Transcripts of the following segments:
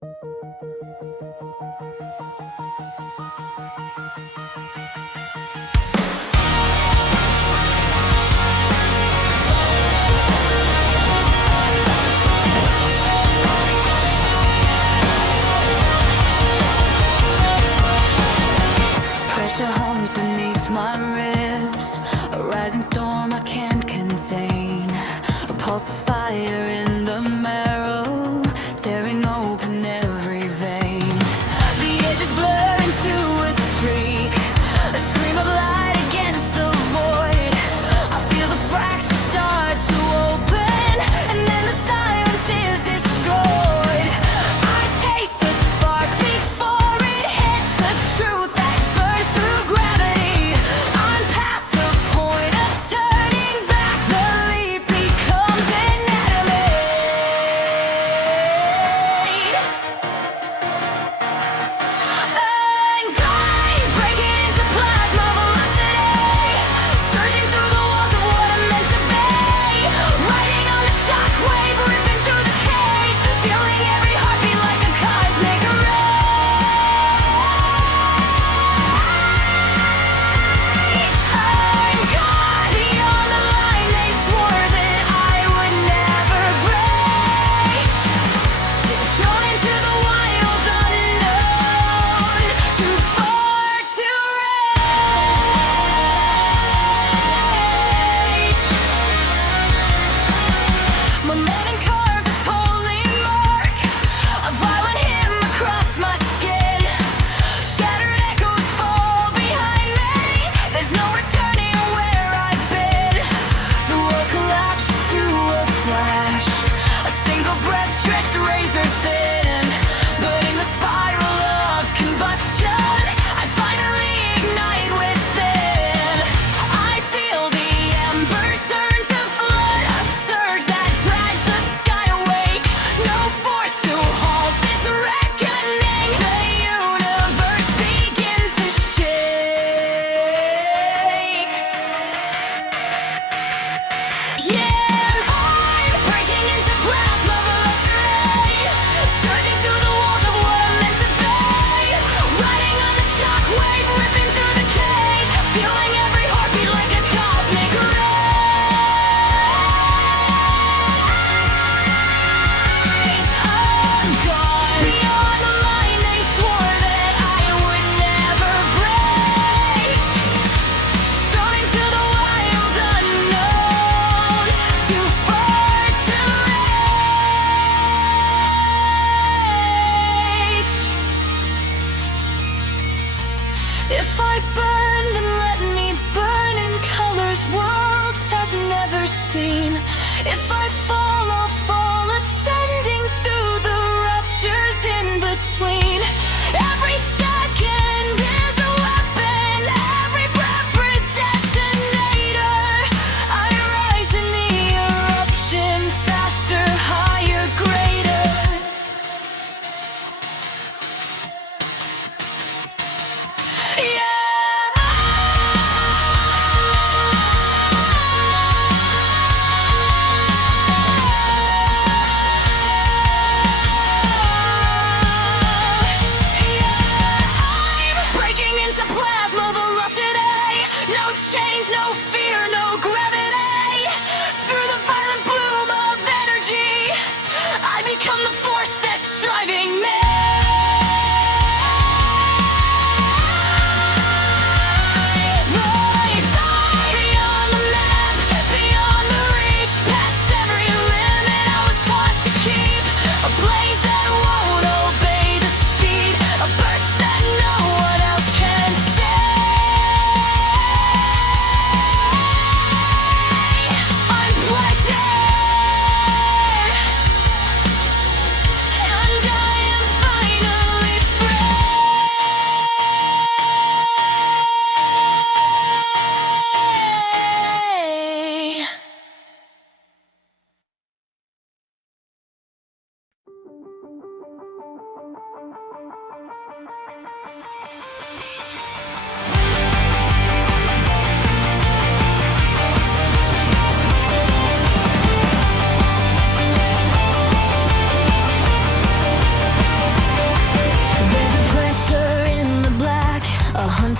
Pressure hums beneath my ribs, a rising storm I can't contain, a pulse of fire in the marrow, tearing open every vein. The edges blur into a streak, a scream of light against the void. I feel the fractures start to open, and then the silence is destroyed. I taste the spark before it hits the truth that burns through gravity. I'm past the point of turning back. The leap becomes inanimate. Anxiety breaking into plasma velocity, surging through the walls of what I'm meant to be. Riding on the shockwave, ripping through the cage, feeling every heartbeat like a cosmic rage. I'm caught beyond the line they swore that I would never breach. Thrown into the wild unknown, too far to reach. My metal carves its holy mark, a violent hymn across my skin. Shattered echoes fall behind me, there's no returning where I've been. The world collapses through a flash, a single breath stretched razor thin, but in the spiral of combustion, I finally ignite within. I feel the ember turn to flood, a surge that drags the sky awake. No force to halt this reckoning. The universe begins to shake. Yeah, I'm breaking into plasma velocity, surging through the walls of what I'm meant to be. Riding on the shockwave, ripping through the cage, feeling every heartbeat like a cosmic rage. I'm gone beyond the line they swore that I would never breach. Thrown into the wild unknown, too far to reach. If I burn, then let me burn in colors worlds have never seen. If I fall, I'll fall, ascending through the ruptures in between. Every second is a weapon, every breath a detonator. I rise in the eruption, faster, higher, greater. Yeah.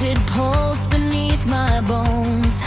acid pulse beneath my bones.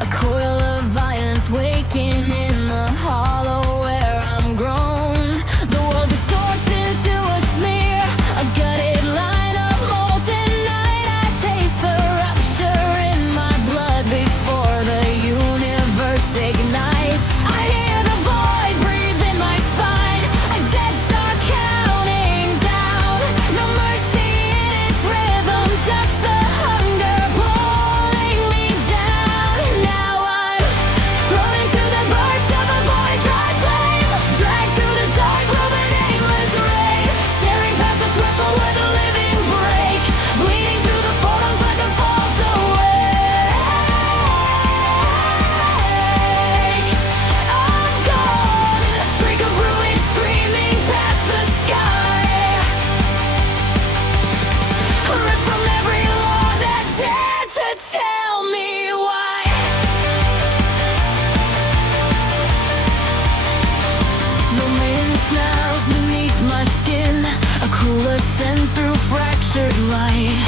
A coil of violence waking in the hollow where I'm grown. The world distorts into a smear, a gutted line of molten night. I taste the rupture in my blood before the universe ignites. I hear the void breathe in my spine. A dead star counting down. No mercy in its rhythm, just the hunger pulling me down. Now I'm thrown into the burst of a void, dry flame, dragged through the dark room in aimless rain, tearing past the threshold where the living break, bleeding through the photos like a falls awake. I'm gone, a streak of ruin screaming past the sky, ripped from every law that dared to tell me why. The wind snarls beneath my skin, a cruel ascent through fractured light.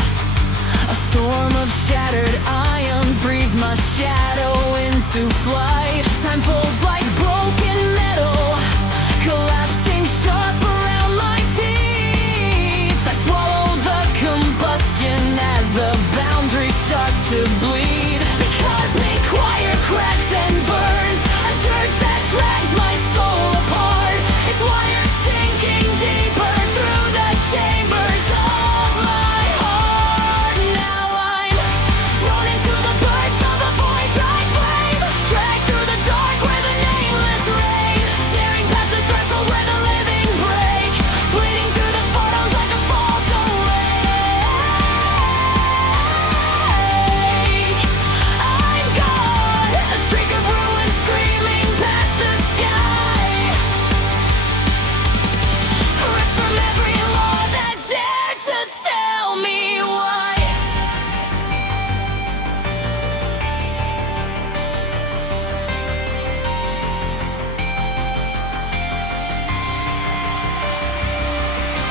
A storm of shattered ions breathes my shadow into flight. Time folds like broken metal, collapsing sharp around my teeth. I swallow the combustion as the boundary starts to bleed. The cosmic choir cracks and burns, a dirge that drags my soul apart. Its wires sinking deeper through the chambers of my heart. Now I'm thrown into the burst of a void, dry flame, dragged through the dark where the nameless reign, tearing past the threshold where the living break, bleeding through the photos like a falls awake. I'm gone, a streak of ruin screaming past the sky, ripped from every law that dared to tell me why.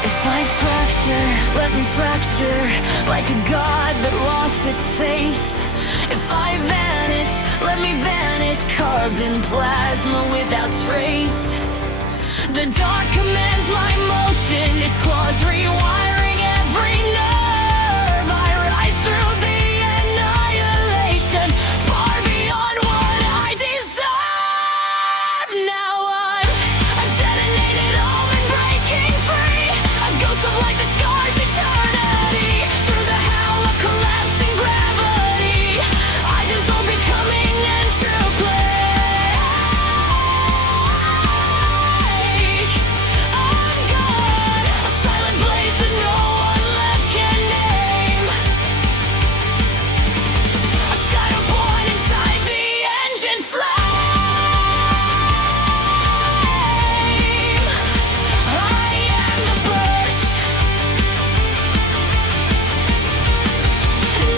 If I fracture, let me fracture like a god that lost its face. If I vanish, let me vanish, carved in plasma without trace. The dark commands my motion, its claws rewiring every nerve. I rise through the annihilation, far beyond what I deserve. Now I'm a detonated almond breaking free, a ghost of light that scars eternity. Through the howl of collapsing gravity, I dissolve, becoming true play. I'm gone, a silent blaze that no one left can name, a shadow born inside the engine flame. I am the burst,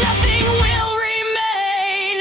nothing will remain.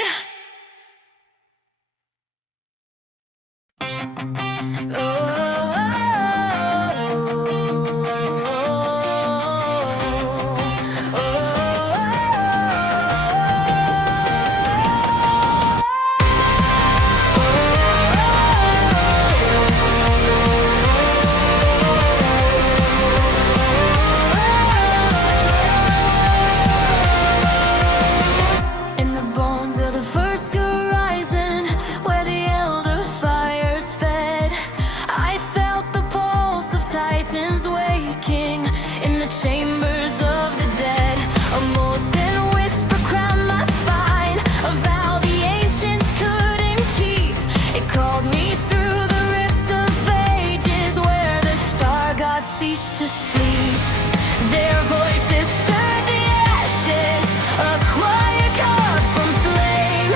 In the bones of the first horizon, where the elder fires fed, I felt the pulse of titans waking in the chambers of the dead. A molten whisper crowned my spine, a vow the ancients couldn't keep. It called me through the rift of ages, where the star gods ceased to sleep. Their voices stirred the ashes, a choir carved from flame,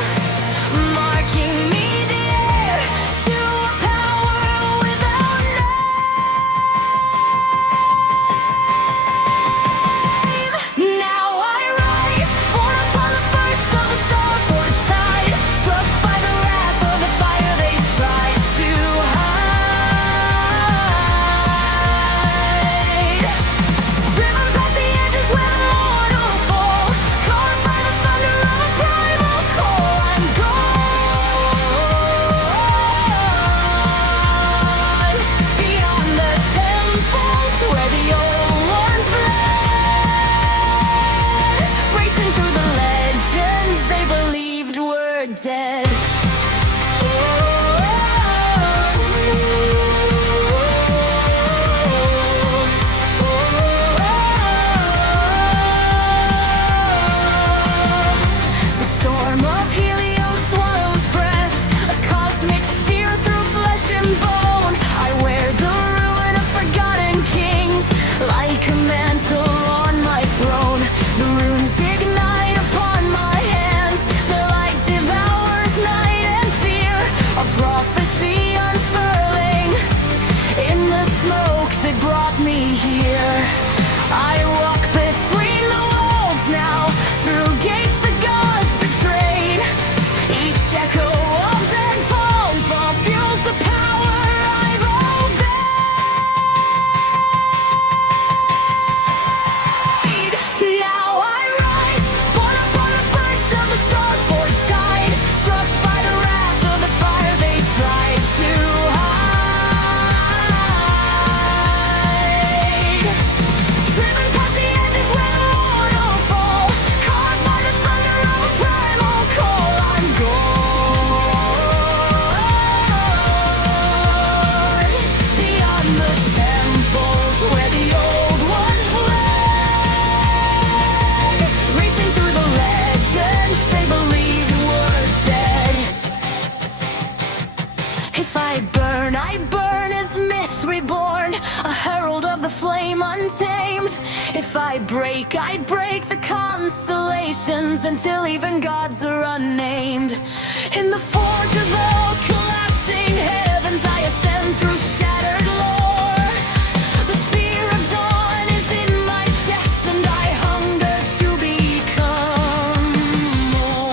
marking me the heir to a power without name. Now I rise, born upon the burst of a Star Forge tide, struck by the wrath of the fire they tried to hide. Driven past the like a mantle on my throne. The runes ignite upon my hands. The light devours night and fear. A prophecy unfurling in the smoke that brought me here. I walk between the worlds now, through gates the gods betrayed. Each echo of dead fall fuels the power I've obeyed. Now I rise, born upon a burst of the Astral Forge tide, struck by the wrath of the fire they tried to hide. Driven past the edges where the mortal fall, carved by the thunder of a primal call. I'm gone beyond the temples where the old ones bled, racing through the legends they believed were dead. If I burn as myth reborn, a herald of the flame untamed. If I break the constellations until even gods are unnamed. In the forge of all collapsing heavens, I ascend through shattered lore. The spear of dawn is in my chest, and I hunger to become more.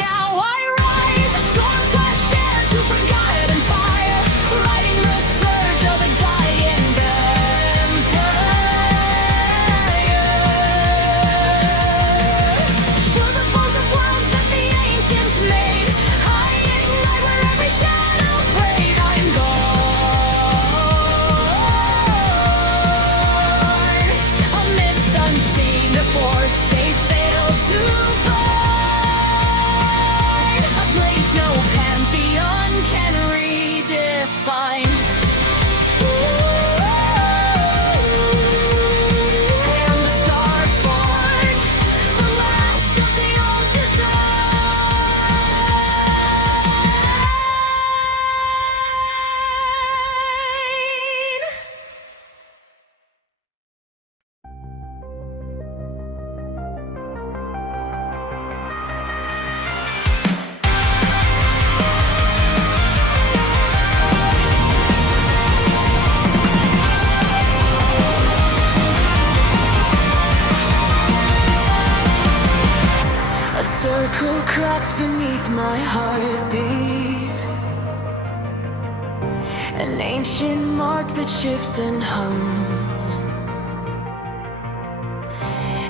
Now I rise, a storm-touched dance of forgotten fire, riding the surge of a dying empire. Through the bones of worlds that the ancients made, I ignite where every shadow prayed. I'm gone, a myth unchained, a force they failed to burn, a place no pantheon can redefine. And the Star Forge, the last of the old design. A circle cracks beneath my heartbeat, an ancient mark that shifts and hums.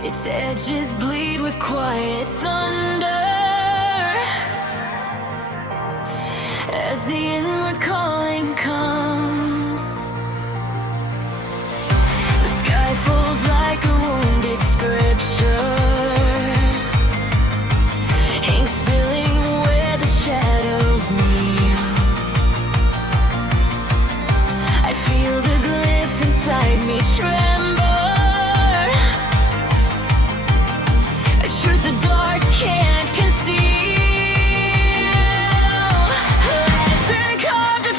Its edges bleed with quiet thunder as the inward calling comes. The sky falls like a wounded scripture, ink spilling where the shadows kneel. I feel the glyph inside me tremble, a truth the dark can't conceal. Lantern carved a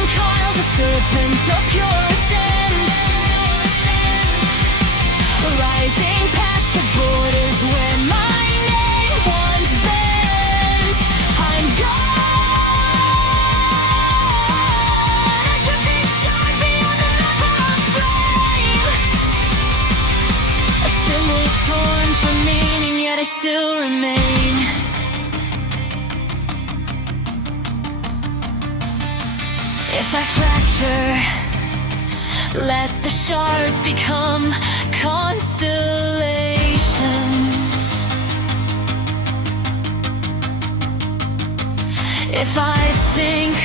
in coils, a serpent of pure sand, rising past the borders where my name once bent. I'm gone, a drifting shard beyond the map of flame, a symbol torn from meaning, yet I still remain. If I fracture, let the shards become constellations. If I sink,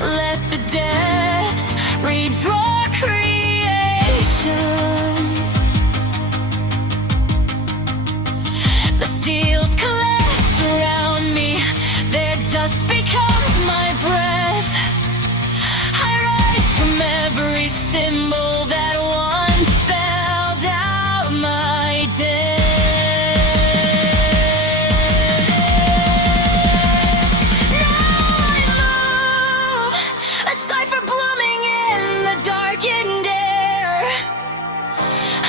let the depths redraw creation. The seals collapse around me, their dust becomes my breath. I rise from every symbol that once spelled out my death. Now I move, a cipher blooming in the darkened air,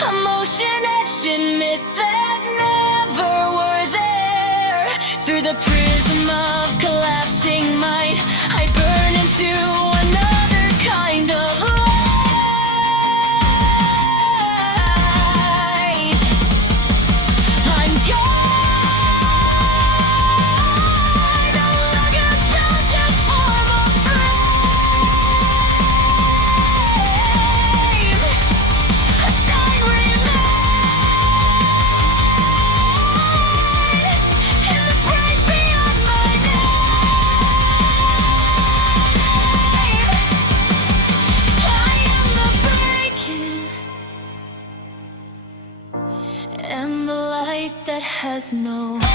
a motion etched in myths that never were there. Through the prism of collapsing might, I burn into another kind of light. I'm gone, no longer bound to form a frame. A sign remains in the break beyond my name. I am the breaking and the light that has no flame.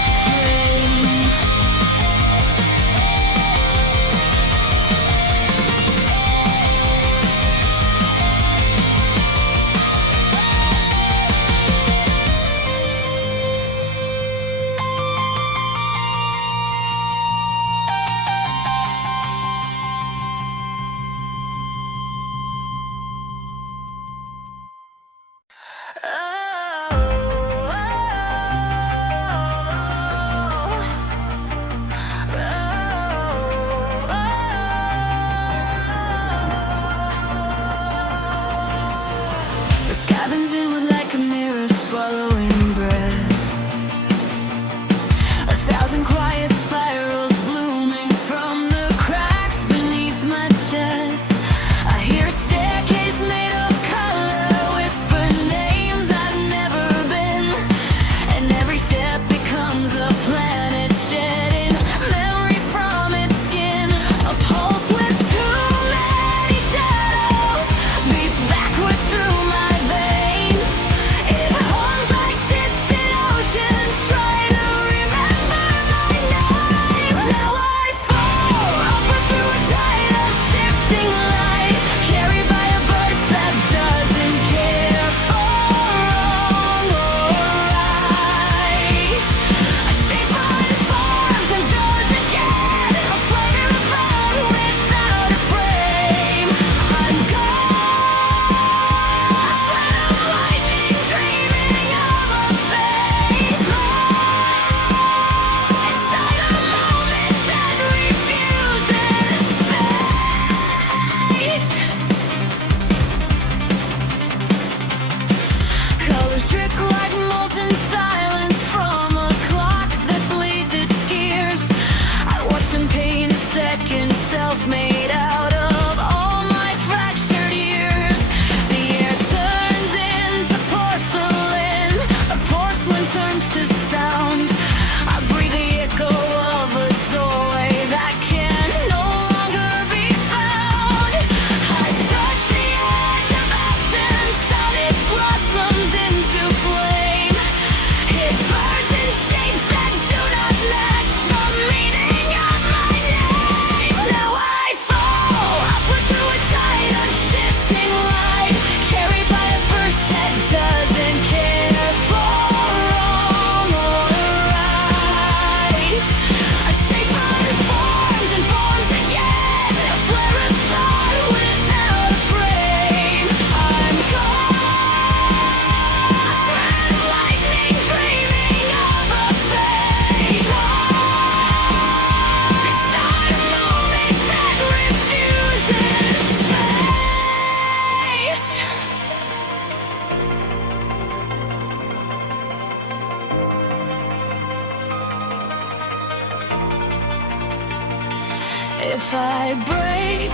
I break,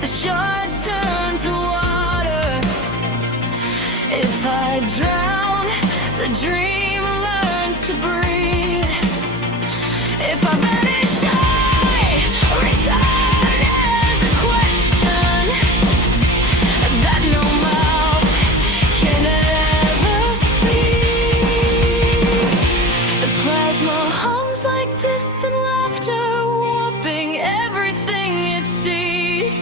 the shards turn to water. If I drown, the dream learns to breathe. If I vanish, I return as a question that no mouth can ever speak. The plasma hums like distant laughter, warping everything it sees.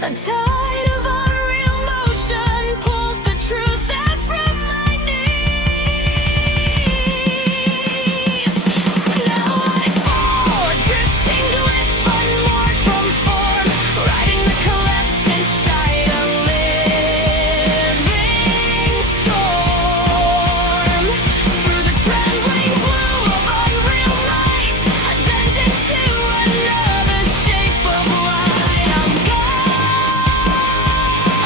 A tide of unreal motion pulls the truth out from my knees. Now I fall, drifting glyph unmoored from form, riding the collapse inside a living storm. Through the trembling blue of unreal night, I bend into another shape of light. I'm gone,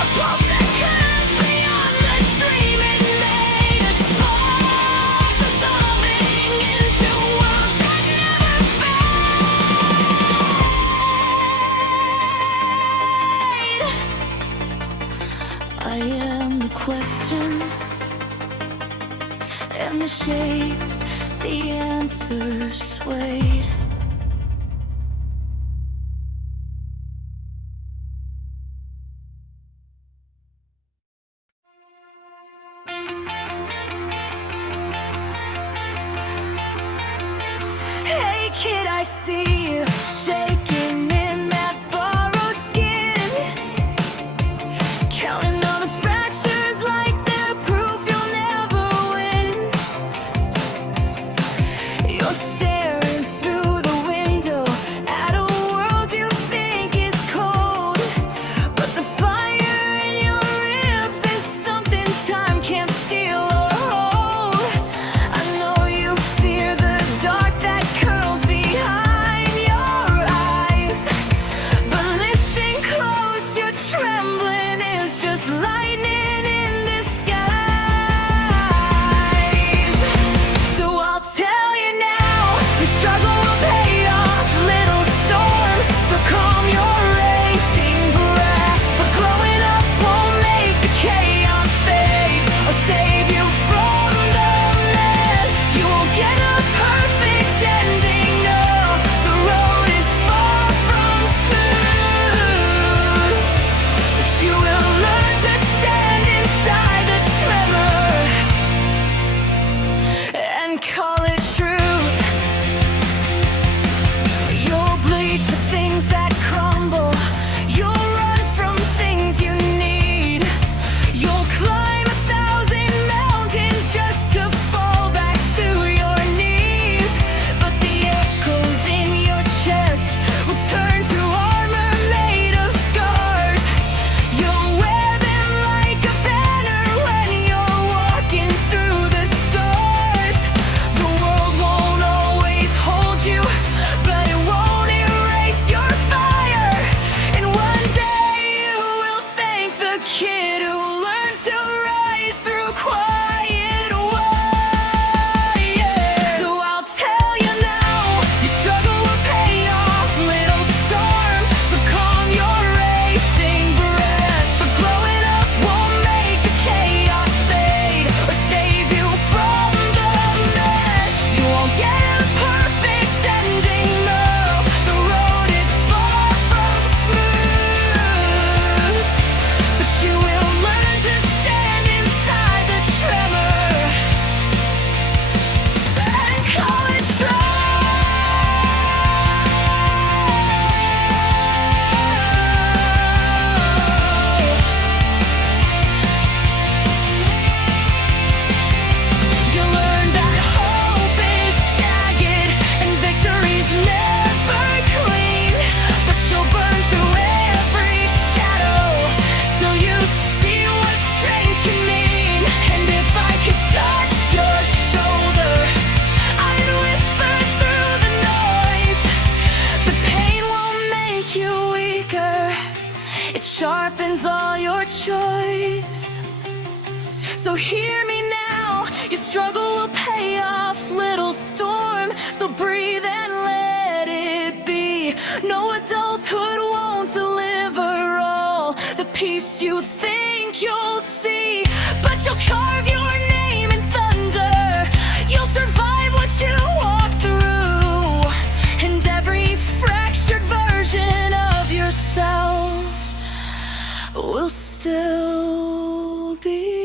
a pulse that curves beyond the dream it made. A spark dissolving into worlds that never fade. I am the question, and the shape the answer swayed. Hey kid, I see you shaking in that borrowed skin, counting all the fractures like they're proof you'll never win. You're staring through the window at a world you think is cold, but the fire in your ribs is something time can't steal or hold. I know you fear the dark that curls behind your eyes, but listen close, your trembling is just lightning in disguise. So I'll tell you now, your struggle will pay off, little storm. So calm your racing breath, but growing up won't make the chaos fade or save you from the mess. You won't get a perfect ending, no. The road is far from smooth, but you will learn to stand inside the tremor and call it truth. You'll bleed for things that crumble. You'll run from things you need. You'll climb 1,000 mountains just to fall back to your knees. But the echoes in your chest will turn to armor made of scars. You'll wear them like a banner when you're walking through the stars. The world won't always hold you, but it won't erase your fire. And one day you will thank the kid who learned to rise through quiet wires. So I'll tell you now, your struggle will pay off, little storm. So calm your racing breath, but growing up won't make the chaos fade or save you from the mess. You won't get a perfect ending, no. The road is far from smooth, but you will learn to stand inside the tremor and call it You learn that hope is jagged and victory's never clean, but you'll burn through every shadow till you see what strength can mean. And if I could touch your shoulder, I'd whisper through the noise. The pain won't make you weaker, it sharpens all your choice. So hear me now, your struggle will pay off, little storm. So breathe and let it be. No adulthood peace you think you'll see, but you'll carve your name in thunder. You'll survive what you walk through, and every fractured version of yourself will still be.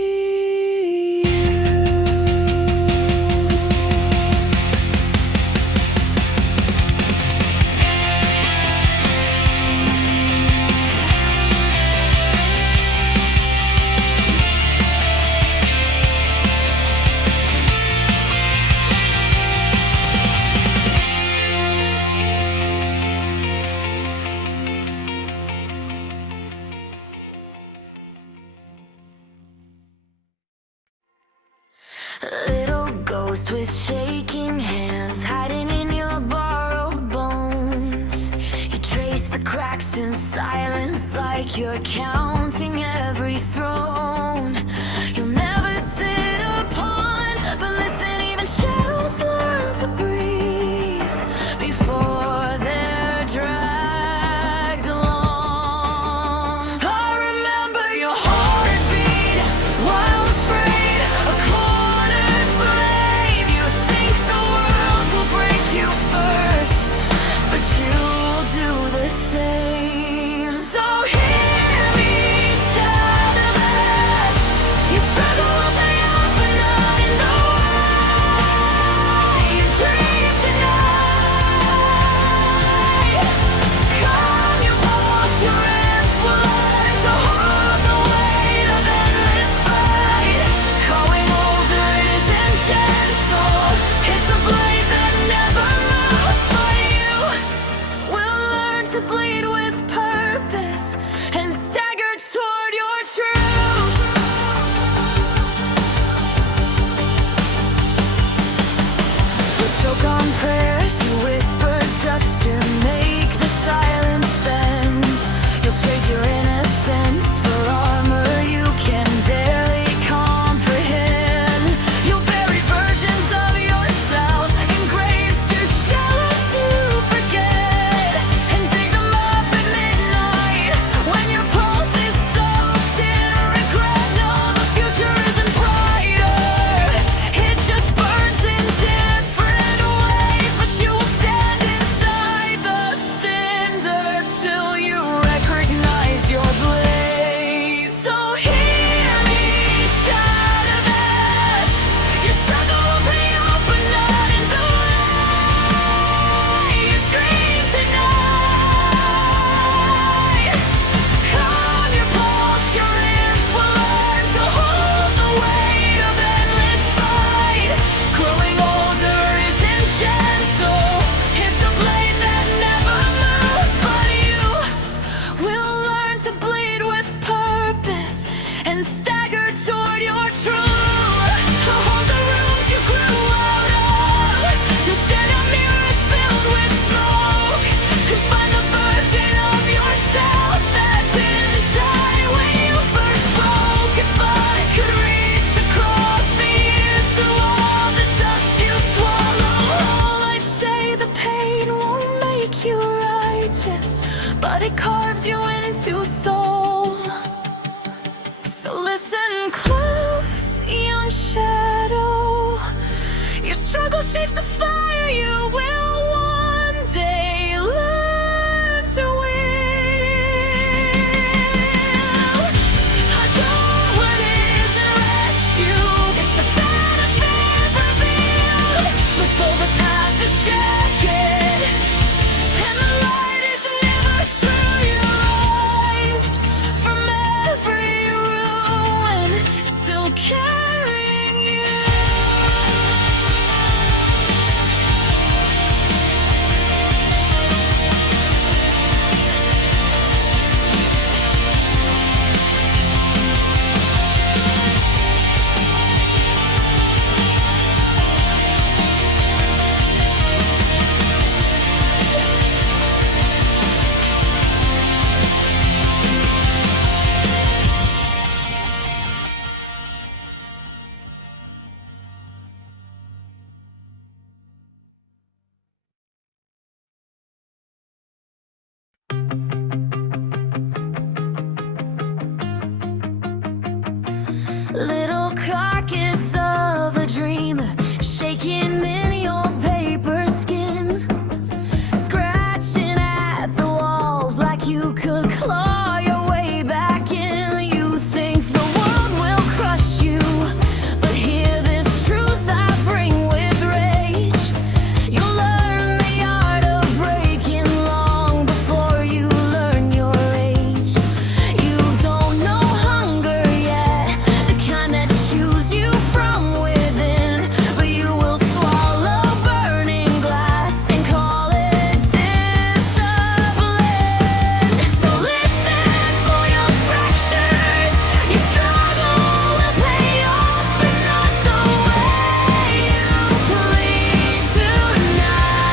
Little ghost with shaking hands, hiding in your borrowed bones. You trace the cracks in silence like you're counting every throne you'll never sit upon. But listen, even shadows learn to breathe before they're dragged along. I remember your heartbeat while afraid, a cornered flame. You think the world will break you first, but you'll do the same. So hear me, child of ash. You struggle with the up but not in the way you dream tonight. Calm your pulse, your hands will learn to hold the weight of endless fight. Growing older isn't gentle, it's a blade that never moves. But you will learn to bleed with purpose and stagger toward your truth. You choke on prayers, you whisper just to make the silence bend. You'll trade your innocence for armor you can barely comprehend. You'll bury versions of yourself in graves too shallow to forget, and dig them up at midnight when your pulse is soaked in regret. No, the future isn't brighter, it just burns in different ways. But you will stand inside the cinder till you recognize your blaze. So hear me, child of ash. Your struggle will pay off, but not in the way you dream tonight. Calm your pulse, your limbs will learn to hold the weight of endless fight. Growing older isn't gentle, it's a blade that never moves. But you will learn to bleed with purpose and stagger toward your truth. Hold the rooms you grew out of. You'll stand on mirrors filled with smoke and find the version of yourself that didn't die when you first broke. If I could reach across the years through all the dust you swallow, all I'd say, the pain won't make you righteous, but it carves you into soul. So listen close, young shadow. Your struggle shapes the fire you will one day learn to wield. I don't want isn't rescue, it's the benefit revealed. But though the path is jagged and the light is never true, you rise from every ruin, still carrying you. Little carcass of a dream, shaking in your paper skin, scratching at the walls like you could claw your way back in. You think the world will crush you, but hear this truth I bring with rage. You'll learn the art of breaking long before you learn your age. You don't know hunger yet, the kind that chews you from within, but you will swallow burning glass and call it discipline. So listen for your fractures, your struggle will pay off, but not the way you bleed tonight.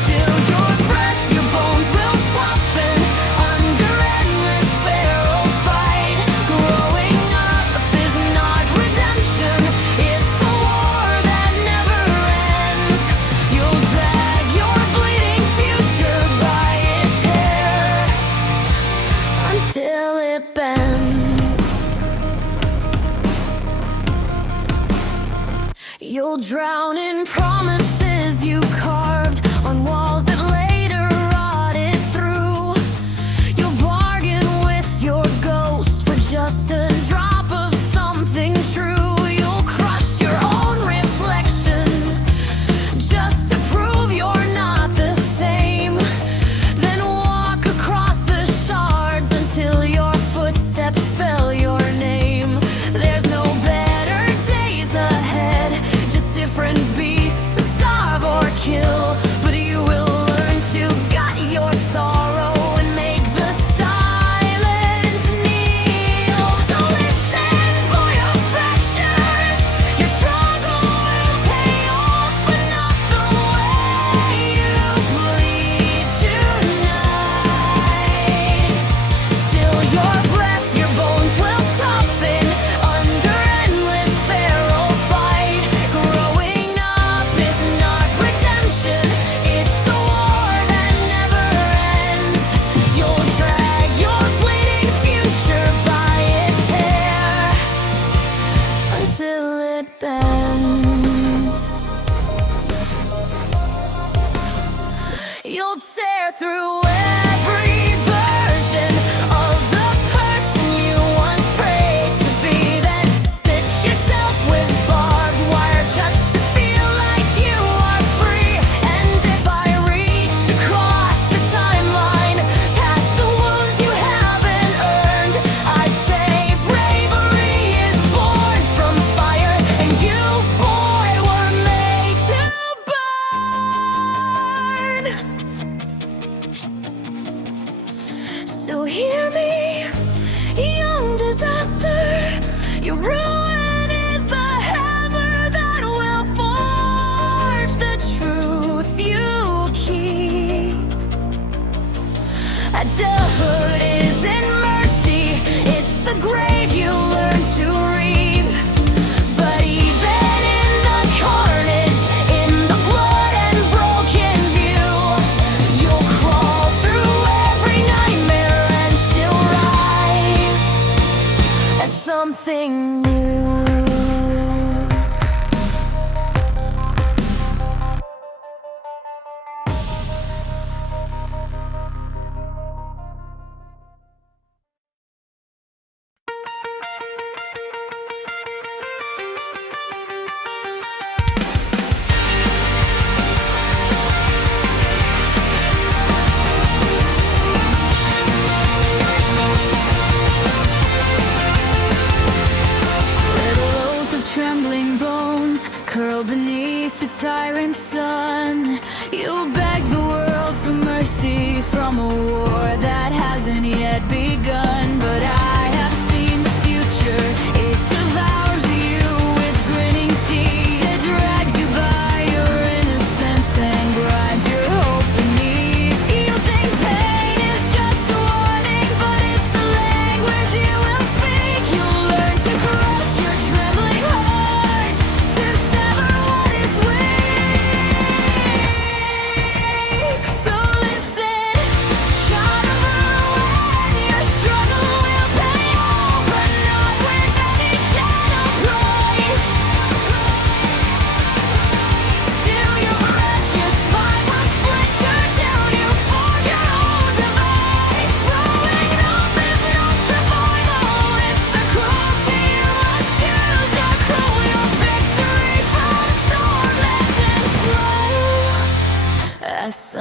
Still your breath, your bones will toughen under endless feral fight. Growing up is not redemption, it's a war that never ends. You'll drag your bleeding future by its hair until it bends. You'll drown in promises you carved on walls that later rotted through. You'll bargain with your ghost for just a drop of something true. You'll crush your own reflection just to prove you're not the same. Then walk across the shards until your footsteps spell your name. There's no better days ahead, just different beasts to starve or kill. But you will learn to gut your sorrow and make the silence kneel. So listen for your fractures, your struggle will pay off, but not the way you bleed tonight. Still your breath, your bones will toughen under endless feral fight. Growing up is not redemption, it's a war that never ends. You'll drag your bleeding future by its hair until it bends. You'll tear through every version of the person you once prayed to be, then stitch yourself with barbed wire just to feel like you are free. And if I reached across the timeline, past the wounds you haven't earned, I'd say bravery is born from fire, and you, boy, were made to burn. So hear me, young disaster. Your ruin is the hammer that will forge the truth you keep. Adulthood isn't mercy, it's the grave you learn to reap. But even in the carnage, in the blood and broken view, you'll crawl through every nightmare and still rise as something new.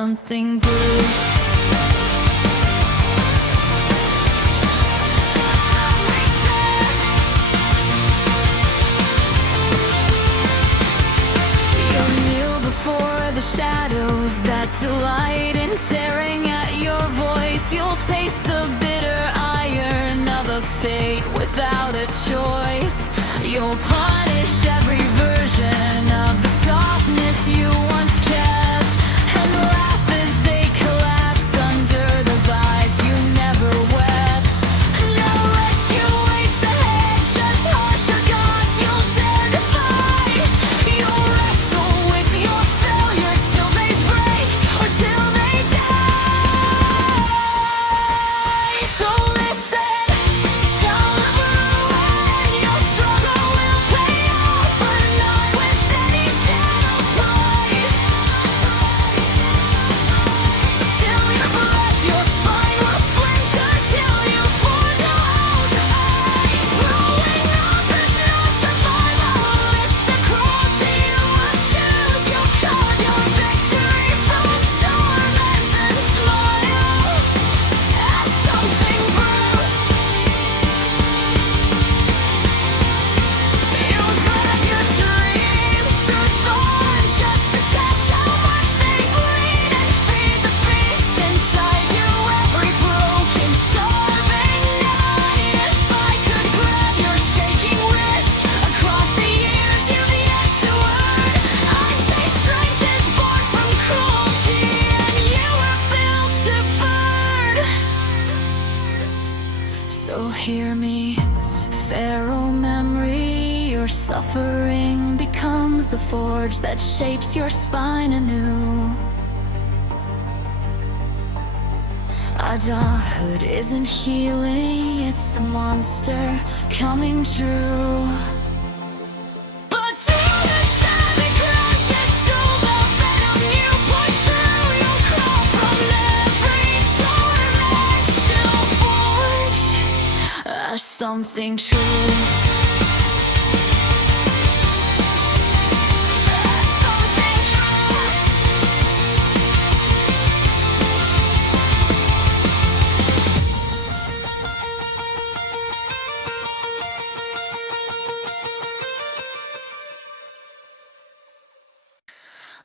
something bruised. You'll kneel before the shadows that delight in staring at your voice. You'll taste the bitter iron of a fate without a choice. You'll punish every version of the softness you once kept, and laugh as they collapse under the vice you never wept. No rescue waits ahead, just harsher gods you'll dare defy. You'll wrestle with your failure till they break or till they die. So listen, child of ruin, your struggle will pay off, but not with any gentle price. Still your breath, your spine will splinter till you forge your own demise. Growing up is not survival, it's the cruelty you must choose. You'll cut your victory from torment and smile at something bruised. You'll drag your dreams through thorns just to test how much they bleed, and feed the beast inside you every broken, starving night. If I could grab your shaking wrist across the years you've yet to earn, I'd say strength is born from cruelty, and you were built to burn. So hear me, Pharaoh memory, your suffering becomes the forge that shapes your spine anew. Adulthood isn't healing, it's the monster coming true. But through the savage grass and through the venom you push through, you'll crawl from every torment, still forged as something true.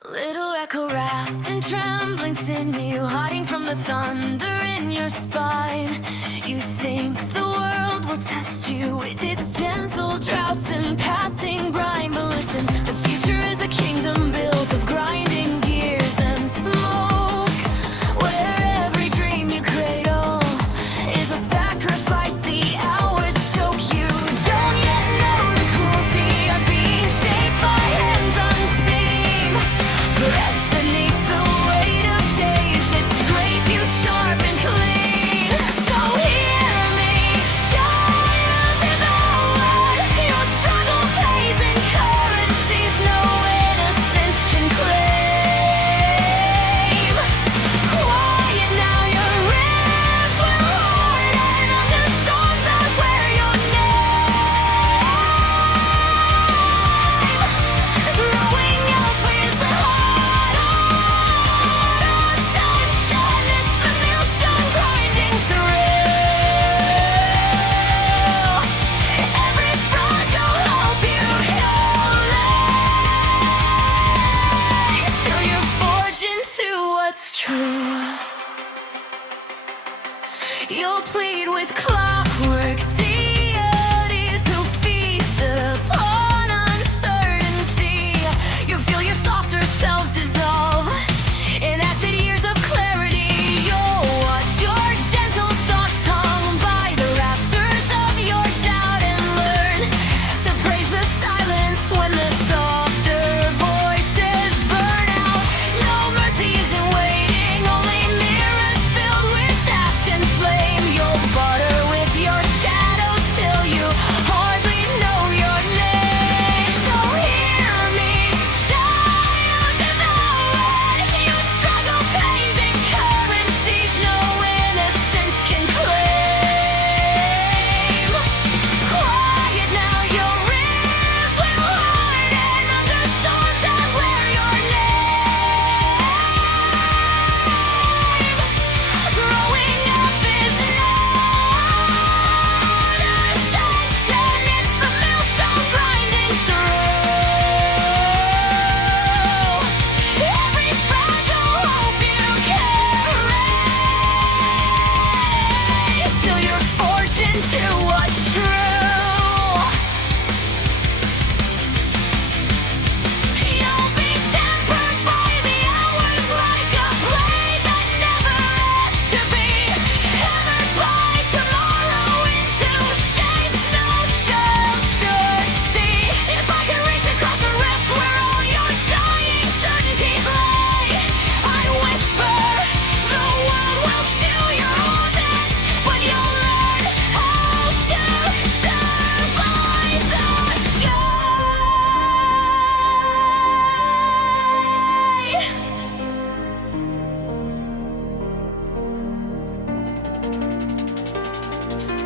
Little echo wrapped in trembling sinew, hiding from the thunder in your spine. You think the world will test you with its gentle droughts and passing brine. But listen, the future is a kingdom built of grinding gears and smoke, where every dream you cradle is a sacrifice the hours choke. You don't yet know the cruelty of being shaped by hands unseen, pressed beneath the weight of days that scrape you sharp and clean. So hear me, child devour, your struggle pays in currencies no innocence can claim. Quiet now, your ribs will harden under storms that wear your name. Growing up is the heart of sunshine, it's the millstone grinding through every fragile hope you held till you're forged into what's true. You'll plead with clockwork deities who feast upon uncertainty. You feel your softer selves dissolve in acid years of clarity. You'll watch your gentle thoughts hung by the rafters of your doubt and learn to praise the silence when the softer voices burn out. No mercy isn't waiting, only mirrors filled with ash and flame. You'll barter with your shadow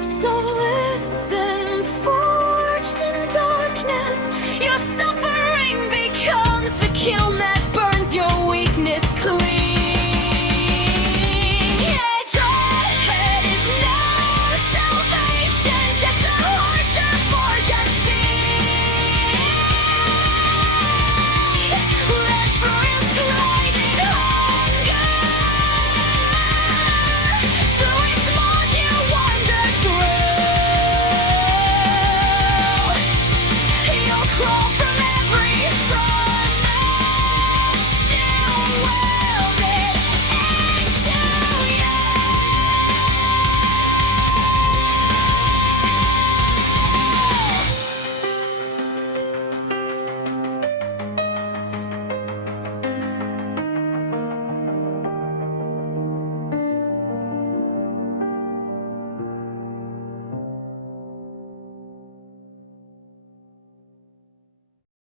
So listen, forged in darkness, your suffering becomes the kill.